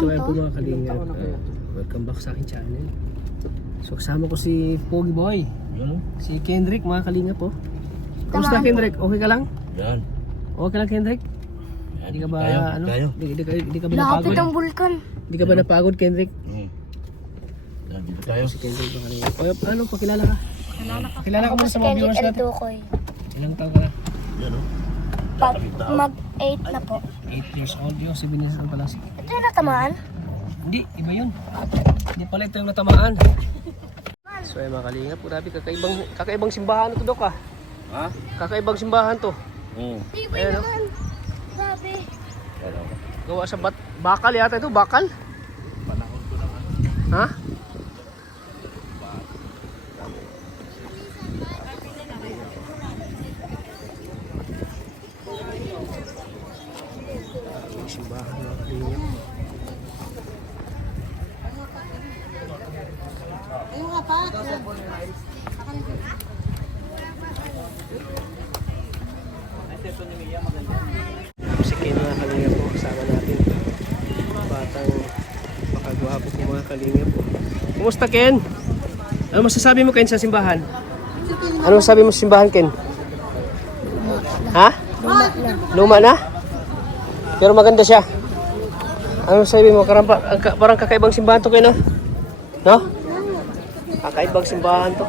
So ayun po mga kalingap, welcome back sa aking channel. So kasama ko si Pogi Boy, si Kendrick mga kalingap po. Kumusta Kendrick? Okay ka lang? Yan. Okay lang Kendrick? Hindi ka ba ano? Hindi ka ba napagod? Lapit ang bulkan. Hindi ka ba napagod Kendrick? Yan, dito tayo. Si Kendrick mga kalingap. O ano, pakilala ka? Pakilala ka muna sa mga viewers natin. Ilang taon ka na? Yan o. Mag-8 na po. 8 years old yun, 7 years old pala. Ito yung natamaan? Hindi, iba yun. Hindi pala ito yung natamaan. So ay mga kalingap, grabe kakaibang simbahan ito Dok ah. Ha? Kakaibang simbahan to. Ayan o. Sabi. Gawa sa bakal yata ito, bakal? Ha? Simbahan mga kalingap. Si Ken mga kalingap po, kasama natin. Batang makagwapo po mga kalingap po. Kumusta Ken? Ano masasabi mo Ken sa simbahan? Ano masasabi mo sa simbahan Ken? Ha? Luma na? Pero maganda siya. Ano masasabi mo? Parang kakaibang simbahan to Ken no? No? Kakaibang simbahan to.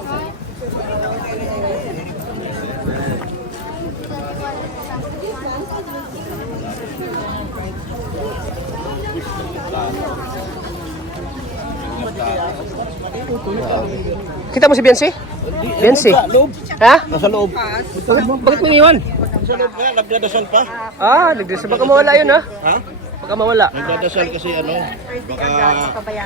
Kita mo si Biancy? Biancy? Ha? Nasa loob. Bakit mo iniwan? Nasa loob nga, nagdadasal pa. Nagdasal. Baka mawala yun ha? Ha? Baka mawala. Nagdadasal kasi baka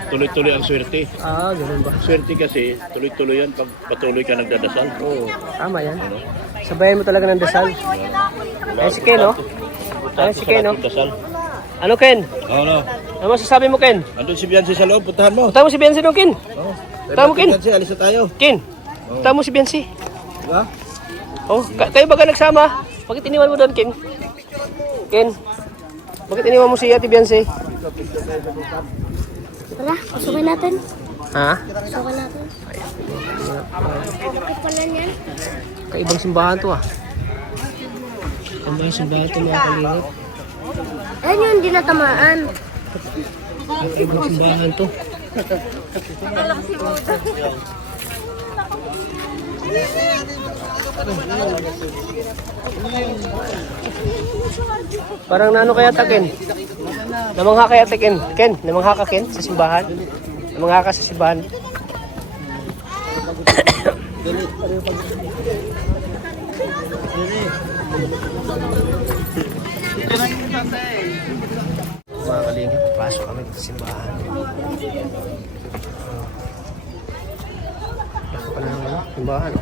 tuloy-tuloy ang swerte. Ganun ba? Swerte kasi, tuloy-tuloy yan pag patuloy ka nagdadasal. Oo, tama yan. Sabayan mo talaga ng dasal. Ay si Ken, no? Ay si Ken, no? Dasal. Ano Ken? Ano? Ano masasabi mo Ken? Andun si Biancy sa loob, puntahan mo. Punta mo si Biancy doon Ken. Punta mo Ken. Biancy, alis na tayo. Ken, punta mo si Biancy. Diba? Kayo ba ka nagsama? Bakit iniwan mo doon Ken? Ken, bakit iniwan mo si Ate Biancy? Wala, pasukin natin. Ha? Pasukin natin. Bakit pala niyan? Kaibang simbahan to ah. Kaibang simbahan to mga kalingap. Ayan yung hindi natamaan. Kaibang simbahan to. Parang nano kaya ta Ken? Namangha kaya ta Ken? Ken, namangha ka Ken sa simbahan? Namangha ka sa simbahan? Mga kalingap, pasok kami sa simbahan. Pasok ka na ng simbahan.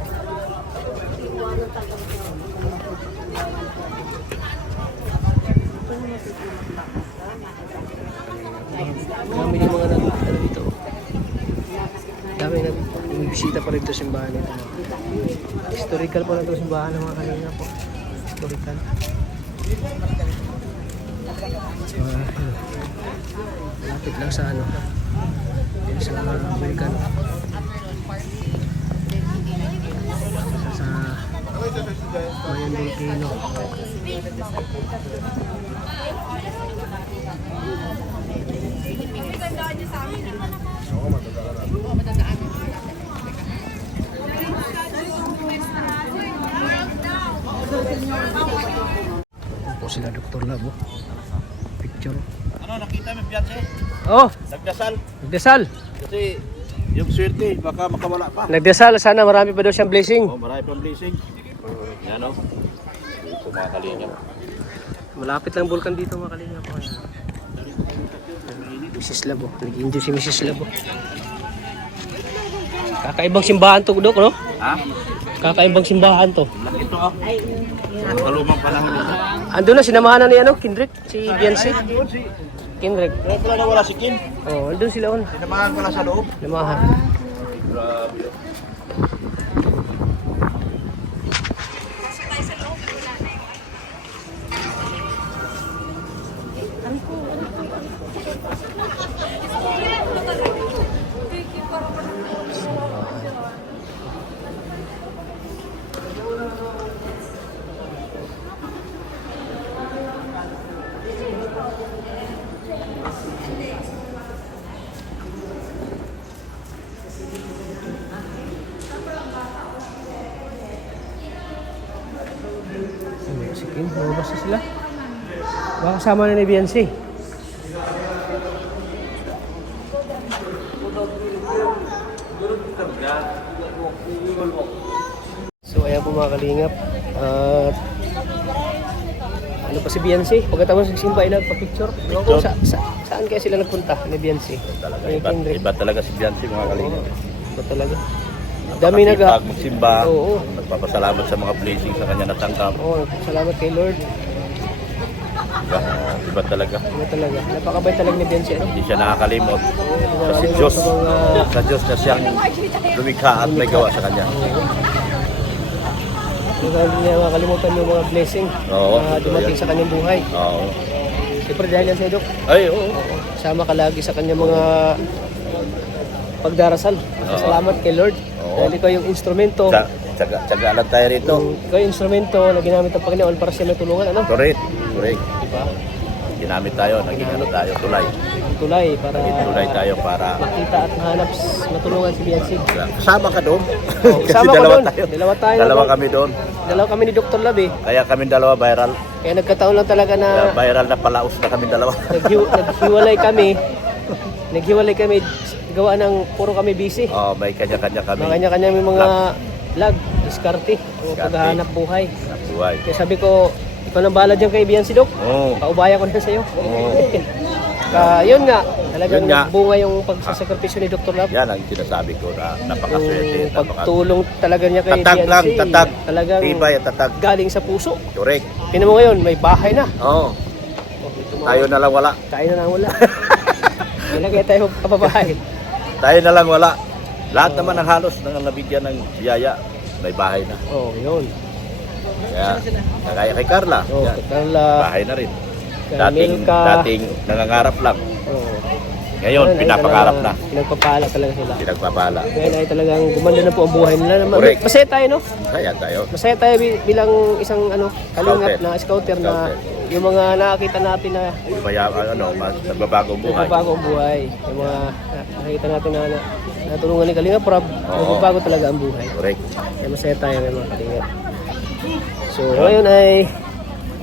Dami yung mga nagpunta dito. Dami nagbibisita pa rin ito simbahan nito. Historical pa rin ito simbahan ng mga kalingap po. Historical. Lapit lang sa ano sa vulkan sa Mayan Volcano. Po sila Dr. Labo. Picture. Ano, nakita mo Biancy? Oh, Nagdasal. nagdasal. Kasi yung swerte, baka makawala pa. Nagdasal, sana marami pa daw siyang blessing. Marami pang blessing. Yan o. Dito mga kalingap. Malapit lang bulkan dito mga kalingap. Mrs. Labo, nag-enjoy si Mrs. Labo. Kakaibang simbahan to, Dok, no? Ha? Kakaibang simbahan to. Ito ah. Kalumang panahon nito. Andun na, sinamahan na ni Kendrick, si Biancy. Kendrick. Kaya pala nawala si Kim. Oh, andun sila on. Sinamahan pala sa loob. Namahan. Grabe. Lumabas na sila. Baka kasama na ni Beyonce. So ayan po mga kalingap. At ano pa si Beyonce? Pagkatapos ng simba, nagpa-picture. Saan kaya sila nagpunta ni Beyonce? Talaga, Ni Kendrick. iba talaga si Beyonce mga kalingap. Iba talaga. Dami naga. Pag magsimba, Oo. nagpapasalamat sa mga blessings sa kanya natanggap. Oo, salamat kay Lord. Iba talaga. Iba talaga. Napakabait talaga ni Beyonce. Ano? Hindi siya nakakalimot Kasi Diyos. Sa Diyos na siyang lumikha at may gawa sa kanya. Hindi niya makalimutan yung mga blessing Oo, na totoo dumating yan. sa kanyang buhay. Oo. Siyempre dahil yan sa Dok. Ay, oo. Sama ka lagi sa kanyang mga pagdarasal. Salamat kay Lord. Oo. Dahil ikaw yung instrumento. Tsaga lang tayo rito. Ikaw yung instrumento na ginamit ng Panginoon para siya may tulungan. Ano? Correct. Correct. Diba? Ginamit tayo, naging ano tayo, tulay. Tulay para Tulay tayo para makita at mahanap matulungan si Beyonce. kasama ka doon. Oh, Kasi kasama ko dalawa doon. tayo. Dalawa tayo. Dalawa doon. kami doon. Dalawa kami ni Dr. Lab eh. Kaya kami dalawa viral. Kaya nagkataon lang talaga na Viral na palaos na kami dalawa. naghiwalay kami. Naghiwalay kami. Gawa ng puro kami busy. Oh, may kanya-kanya kami. Kanya-kanya may mga vlog, diskarte, o paghahanap buhay. Buhay. Kaya sabi ko, ikaw nang bahala dyan kay Beyonce Doc. Oo. Paubaya ko na sa'yo. Oo. Yun nga, talagang Yun nga. bunga yung pagsasakripisyo ni Dr. Love. Yan ang sinasabi ko na napakaswerte. Yung pagtulong talaga niya kay Tatag lang, Beyonce. tatag. Talagang Tibay at tatag. galing sa puso. Correct. Tingnan mo ngayon, may bahay na. Oo. Tayo na lang wala. Tayo na lang wala. Kailan kaya tayo magpapabahay? Tayo na lang wala. Lahat naman ng halos nang nabigyan ng biyaya, may bahay na. Oh, yun. Kaya, kagaya kay Carla, Oh, yan, Carla. bahay na rin. Kay Dating, Milka. dating nangangarap lang. Oh. Ngayon, Ayun, ay pinapangarap na. talaga, Pinagpapala talaga sila. Pinagpapala. Ngayon ay talagang gumanda na po ang buhay nila. Correct. Masaya tayo, no? Kaya tayo. Masaya tayo bilang isang kalingap Scouter. na scouter na Scouter. yung mga nakakita natin na Maya, mas nagbabagong buhay. nagbabago ang buhay. Yung mga nakikita natin na natulungan ni Kalingap Rob, nagbabago talaga ang buhay. Correct. Kaya masaya tayo ng mga kalingap. So ngayon ay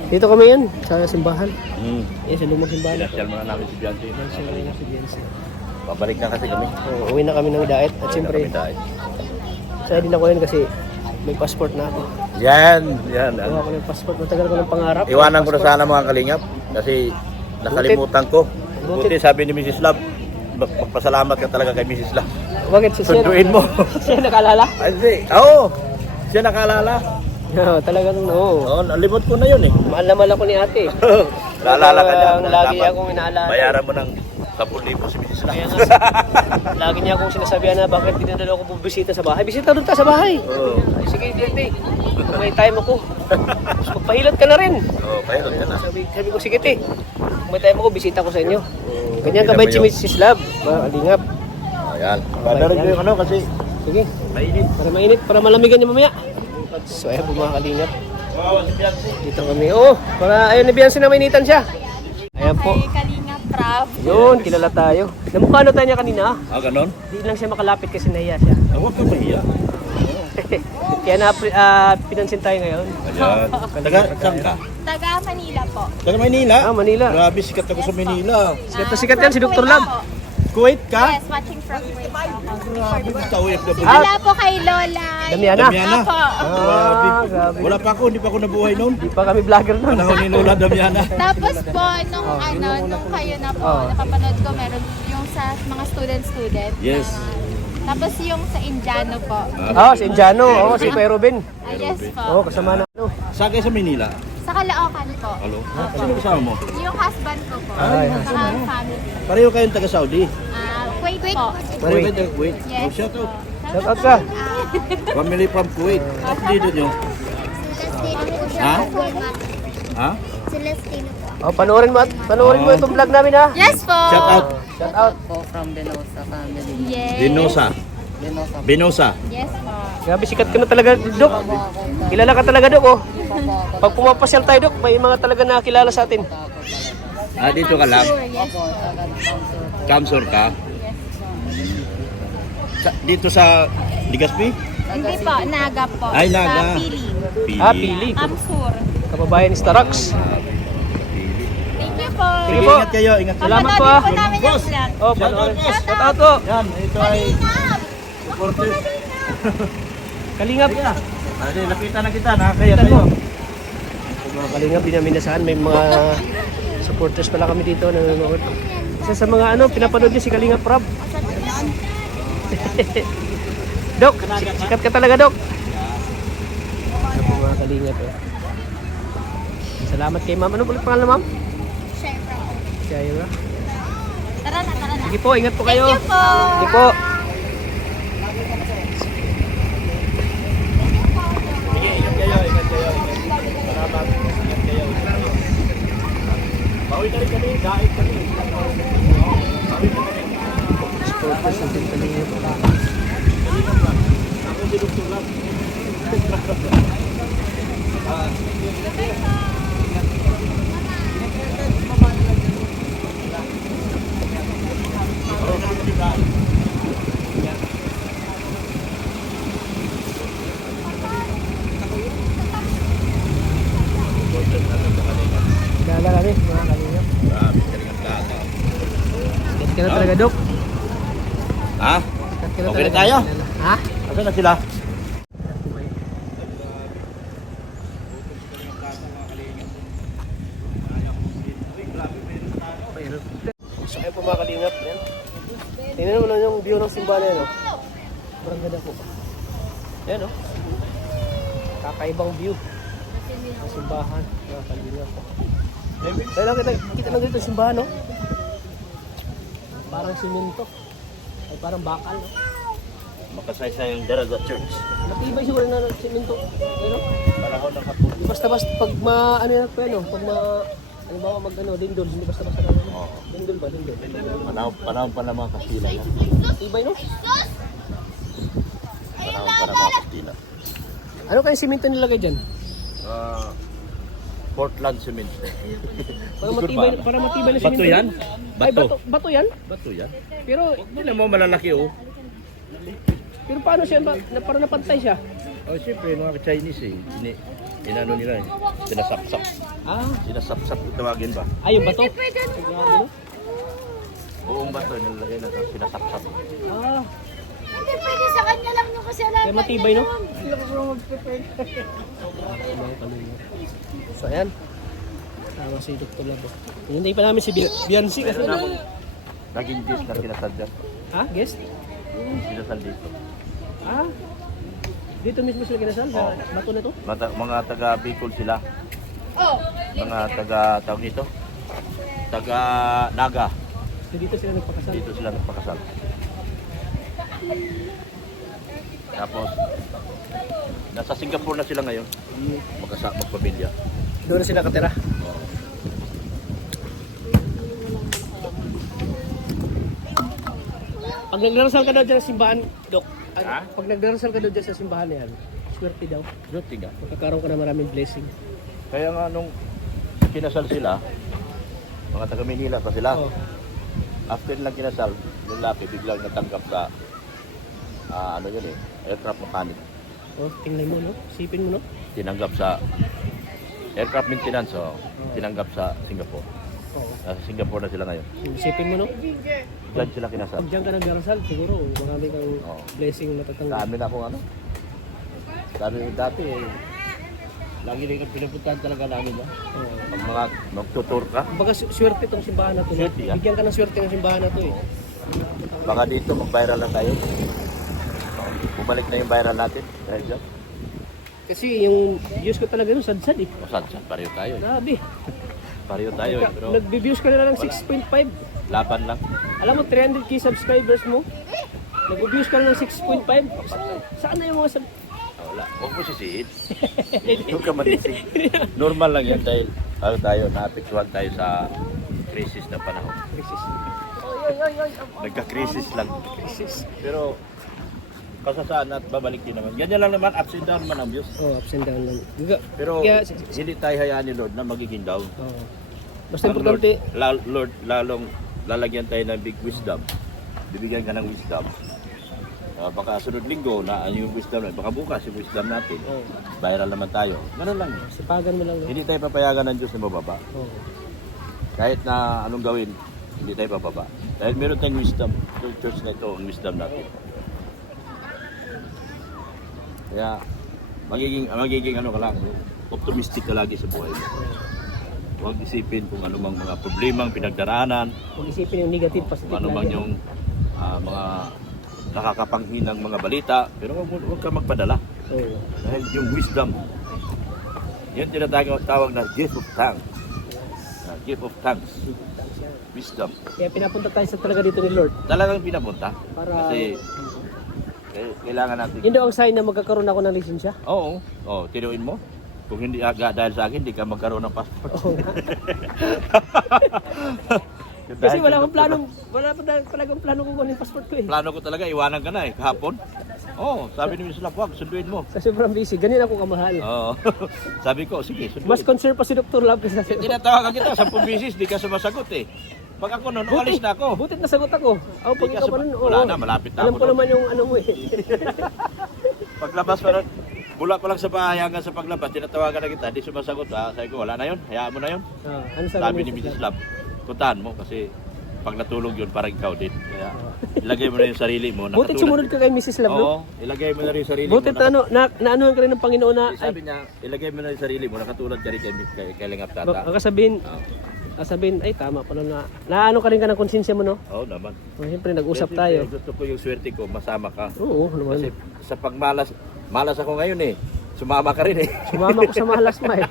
dito kami yun sa simbahan. Eh, sa lumang simbahan. Pinasyal muna namin si Beyonce. Siya lang si Beyonce. Pabalik na kasi kami. Uwi na kami ng diet at siyempre Kami dahil. saya din ako yun kasi may passport na ako. Yan, yan. Gawa ko ng passport, matagal ko ng pangarap. Iwanan ko na sana mga kalingap kasi nakalimutan ko. Buti sabi ni Mrs. Love, magpasalamat ka talaga kay Mrs. Love. Bakit siya? Sunduin mo. Siya nakalala? Ay, hindi. Oo. Siya nakaalala. Oo, talagang oo. Oo, nalimot ko na yun eh. Mahal na mahal ako ni ate. Naalala ka niya. Lagi niya Dapat akong inaalala. bayaran mo ng 10,000 si Mrs. Kaya Love. nga, lagi niya akong sinasabihan na bakit dinadala ko bubisita sa bahay. Bisita doon ta sa bahay. Oo. Ay, sige, Tete. Kung may time ako. Mas magpahilot ka na rin. Oo, bayaran ka na. Sabi ko, sige, te. Kung may time ako, bisita ko sa inyo. Ganyan Kita kabait mo si yun. Mrs. Love. Mga kalingap. Ayan. Padarin ko yung ano kasi Sige, mainit. para mainit, para malamigan niya mamaya. So, ayan po mga kalingap. Oo, si Beyonce. Dito kami. Oh, para ayun ni Beyonce na mainitan siya. Ayan po. Kay Kalingap Rob. Yun, kilala tayo. Namukha na tayo niya kanina. Ah, ganon? Di lang siya makalapit kasi nahiya siya. Ah, huwag kang mahiya. Kaya na pinansin tayo ngayon. Ayan. Taga, saan ka? Taga Manila po. Taga Manila? Ah, Manila. Grabe, sikat ako sa Manila. Sikat na sikat yan si Dr. Lab. Kuwait ka? Yes, watching from Kuwait. Grabe, sa OFW. Wala po kay Lola. Damiana. Damiana? Opo. Grabe. Grabe. Wala pa ako, hindi pa ako nabuhay noon. Di pa kami vlogger nun. Panahon ni Lola Damiana. Tapos po, nung kayo na po, napapanood ko, meron yung sa mga student. Yes. Tapos yung sa Indiano po. Ah, si Indiano. Oh, si Kuya Ruben. Ah, yes Oh, po. kasama na. Ano? Saan kayo sa Manila? Sa Caloocan po. Halo? Sino kasama mo? Yung husband ko po. Ay, Saka ang family. Pareho kayong taga Saudi? Kuwait po. Pareho kayong taga Kuwait? Yes. Oh, shout out. Shout out ka. Family from Kuwait. Apelido nyo? Ha? Ha? Celestino po. Oh, panoorin mo itong vlog namin ha. Yes po. Shout out. Shout out. po from Benosa family. Yes. Binosa. Benosa Binosa. Yes po. Grabe, sikat ka na talaga, Dok. Kilala ka talaga, Dok, oh. Pag pumapasyal tayo, Dok, may mga talaga nakakilala sa atin. Ah, dito ka lang? Yes. Kamsur ka? Dito sa Legazpi? Hindi po, Naga po. Ay, Naga. Sa Pili. Ah, Pili. Amsur. kababayan Starax. Thank you po. Sige po. Ingat kayo, ingat kayo. Salamat po, Papanoodin po namin yung vlog. Oh, panoorin. Shout out po. Yan, ito ay Kalingap! supporters. Kalingap. Ano, lapitan na kita, nakakaya tayo. Mga Kalingap, binaminasahan. May mga supporters pala kami dito na nanonood. Isa sa mga pinapanood niyo si Kalingap Rob. Dok, sikat ka talaga, Dok. Ano po mga Kalingap eh. Salamat kay ma'am. Ano ulit pangalan, ma'am? Syempre. Shaira. Tara na, tara na. Sige po, ingat po kayo. Thank you po. Sige po. Sige, ingat kayo, ingat kayo. Salamat, ingat kayo. Bawi na rin kami, dahil kami. Bawi na kami. Supporters natin Kalingap. Ako si Dr. Lang. Gala kami, mga Kalingap. Sikat ka na talaga, Dok. Ha? Sikat ka na Okay na talaga. tayo? Ha? Asan na sila? So ayun po mga Kalingap. Yan. Tingnan mo lang yung view ng simbahan na yan. Parang ganda po. Yan o. Kakaibang view. Ng simbahan. Mga Kalingap. Kaya lang kita lang dito yung simbahan no? Parang simento. Ay parang bakal no? Makasaysay yung Daraga Church. Matibay siguro na ng simento. Ano? Panahon ng hapon. Di basta-basta pag ano yan po yan no? Pag ano ba mag dindol, hindi basta-basta na Oo. dindol ba? Dindol. Panahon pa ng mga Kastila. Tibay no? Panahon pa ng mga Kastila. Ano kayong simento nilagay dyan? Portland Cement. Para matibay na Bato simento. yan? Ay, Bato. bato yan? Bato yan? Pero Hindi na mo malalaki oh. paano siya para napantay siya? Oh, siyempre mga Chinese eh. Inano nila eh. Sinasapsap. Ah, Sinasapsap kung tawagin ba? ay yung bato. Pwede na. Grabe, no? Buong bato nilalagay na sinasapsap. Ah, Hindi pwede sa kanya lang yung kasalanan. kaya matibay no? niya yun. So ayan. Tama si Dr. Labo. Hinintay pa namin si Biancy kasi Meron akong naging dish na kinasal dyan. Ha? Guest? Kinasal dito. Ah, dito mismo sila kinasal sa Oo. bato na to? Mga taga Bicol sila. Oh, Mga taga tawag dito. Taga Naga. So dito sila nagpakasal. Dito sila nagpakasal. Tapos nasa Singapore na sila ngayon. Magpamilya. Doon na sila katira. Pag nagdarasal ka daw dyan sa simbahan, Dok, Ha? pag nagdarasal ka daw dyan sa simbahan na yan, swerte daw. Duty nga. Magkakaroon ka na maraming blessing. Kaya nga nung kinasal sila, mga taga Manila pa sila. Oh. After nilang kinasal, yung lalaki biglang natanggap sa ano yun eh, aircraft mechanic. Oh, tingnan mo, no? Sipin mo, no? Tinanggap sa aircraft maintenance, tinanggap sa Singapore. Oo. Nasa Singapore na sila ngayon. Sipin mo, no? Diyan sila kinasal. Pag dyan ka nagdarasal, siguro marami kang Oo. blessing matatanggap. Dami na akong ano. Dami dati eh. Lagi rin ang pinapuntahan talaga namin yan. Oo. Pag mga magtutour ka, Kumbaga, swerte itong simbahan na to. no? Swerte yan. Bigyan ka ng swerte ng simbahan na to eh. baka dito mag-viral lang tayo. Bumalik na yung viral natin dahil dyan. Kasi yung views ko talaga nun, sad-sad eh. Masad-sad, pareho tayo eh. Grabe. Pareho tayo eh. Pero Nag-views ka na lang 6.5. laban lang. Alam mo, 300k subscribers mo. Nag-views ka na ng 6.5. Saan na yung mga Wala. Huwag mo sisihin. Huwag ka manisig. Normal lang yan dahil tayo, naapektuhan tayo sa krisis ng panahon. Crisis. Nagka-krisis lang. Crisis. Pero kasasaan at babalik din naman. Ganyan lang naman, ups and down man ang views. Oh, ups and down lang. Pero Kaya, hindi tayo hayaan ni Lord na magiging down. oh. Basta Ang importante, Lord, lalong lalagyan tayo ng big wisdom. Bibigyan ka ng wisdom. Baka sunod linggo na yung wisdom natin, baka bukas yung wisdom natin, Oo. viral naman tayo. Ganun lang. Sipagan mo lang. No? Hindi tayo papayagan ng Diyos na mababa. Oo. Kahit na anong gawin, hindi tayo bababa. Dahil meron tayong wisdom. Yung church na ito, ang wisdom natin. Kaya, magiging ano ka lang, optimistic ka lagi sa buhay mo. Huwag isipin kung ano mang mga problemang pinagdaraanan, Huwag isipin yung negative, kung positive ano mang lagi. yung mga nakakapanghinang mga balita, pero huwag ka magpadala. Oo. Dahil yung wisdom, yan tinatawag na gift of thanks. Gift of thanks. Wisdom. Kaya pinapunta tayo sa talaga dito ni Lord. Talagang pinapunta. Para- Kasi kailangan natin. Yun daw ang sign na magkakaroon ako ng lisensya. Oo. Oh, tinuin mo. Kung hindi dahil sa akin, hindi ka magkaroon ng passport. Oo nga. Kasi wala akong plano, wala pa talagang plano kung kunin yung passport ko eh. Plano ko talaga, iwanan ka na eh, kahapon. Oo, sabi ni Mr. Lapwag, sunduin mo. Sa sobrang busy, ganyan ako kamahal. Oo. Sabi ko, sige, sunduin. Mas concerned pa si Dr. Love kaysa sa Tinatawagan kita, 10 bisis, di ka sumasagot eh. Pag ako noon, alis na ako. Butit nasagot ako. Ako, pag Hindi ka ikaw pa nun, oo. wala na, malapit na Alam ako ko nun. naman yung ano mo eh. Paglabas pa rin, mula pa lang sa bahay hanggang sa paglabas, tinatawagan na kita, di sumasagot. Sabi ko, wala na yun, hayaan mo na yun. Ah, ano Sabi ni Mrs. Mrs. Love, puntahan mo kasi pag natulog yun, parang ikaw din. Kaya ilagay mo na yung sarili mo. Butit sumunod ka kay Mrs. Love, no? Oo, ilagay mo na rin yung sarili Butit mo. na ano, naanuhan ka rin ng Panginoon na, ay, Sabi niya, ilagay mo na yung sarili mo, nakatulad ka rin kay Lingap Tata. baka sabihin, ay tama pala na, naano ka rin ka ng konsensya mo, no? Oo naman. O, siyempre, nag-usap Siyempre, tayo. Gusto ko yung swerte ko, masama ka. Oo, naman. Kasi sa malas ako ngayon eh. Sumama ka rin eh. Sumama ko sa mahalas ma eh.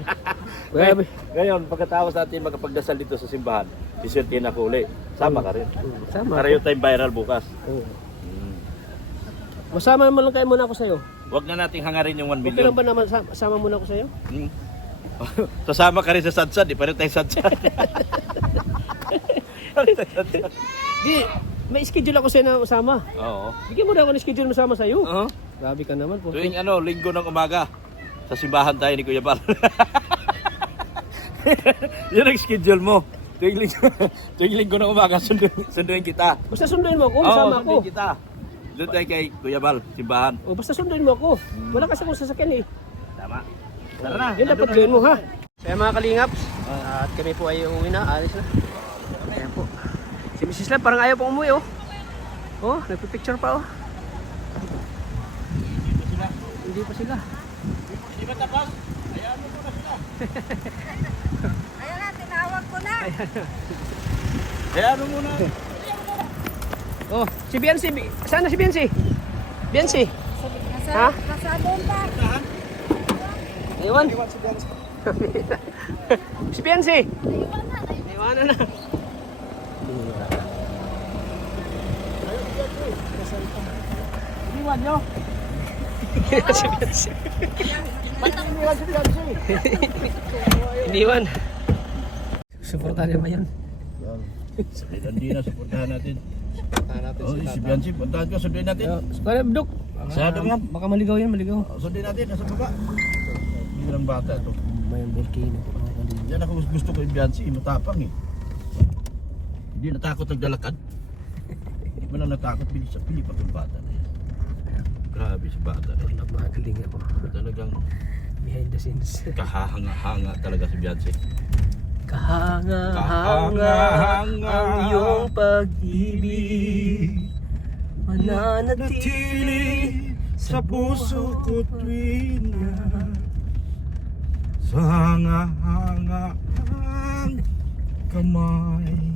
Grabe. Ngayon, pagkatapos natin magpagdasal dito sa simbahan, iswertihin ako uli. Sama ka rin. Sama Para yung time viral bukas. Oo. Masama naman lang kayo muna ako sa'yo. Huwag na nating hangarin yung 1 Okay million. lang ba naman, sama muna ako sa'yo? Sasama ka rin sa sadsad, di pa rin tayo sadsad. Di, may schedule ako sa'yo na masama. Oo. Bigyan mo na ako ng schedule na masama sa'yo. Oo. Grabe ka naman po. Tuwing linggo ng umaga, sa simbahan tayo ni Kuya Bal. Yun ang schedule mo. Tuwing linggo ng umaga, sunduin kita. Basta sunduin mo ako, Oo, masama ako. sunduin kita. Doon tayo kay Kuya Bal, simbahan. O, basta sunduin mo ako. Wala kasi akong sasakyan eh. Tama. Tara na. Yun dapat gawin mo ha. Kaya mga kalingaps, at kami po ay uuwi na, alis na. Ayan po. Si Mrs. Love parang ayaw pong umuwi oh. Oh, nagpipicture pa oh. Hindi pa sila. Di ba tapos? Hayaan mo muna sila. Ayan na, tinawag ko na. Hayaan mo muna. Oh, si Biancy. Saan na si Biancy? Biancy? Ha? Nasa doon pa. Iwan. Si Biancy. Iwanan na. Iniwan nyo. si Biancy. Iniwan. Suportahan ba yan? Hindi na, supportahan natin. Oh, si Biancy, puntahan ko, sunduin natin. Para Dok. Masyado yan. Baka maligaw yan, maligaw. Sunduin natin, nasa baba. Hindi lang bata ito. May volcano po. Yan ako gusto ko yung Biancy, matapang eh. Hindi natakot nagdalakad. Hindi mo lang natakot, pili pa itong bata na yan. Grabe si bata na yan. Mga kalinga po. Talagang Behind the scenes. kahanga-hanga talaga si Biancy. Kahanga-hanga ang iyong pag-ibig, mananatili sa puso ko tuwing na sa hanga-hanga ang kamay.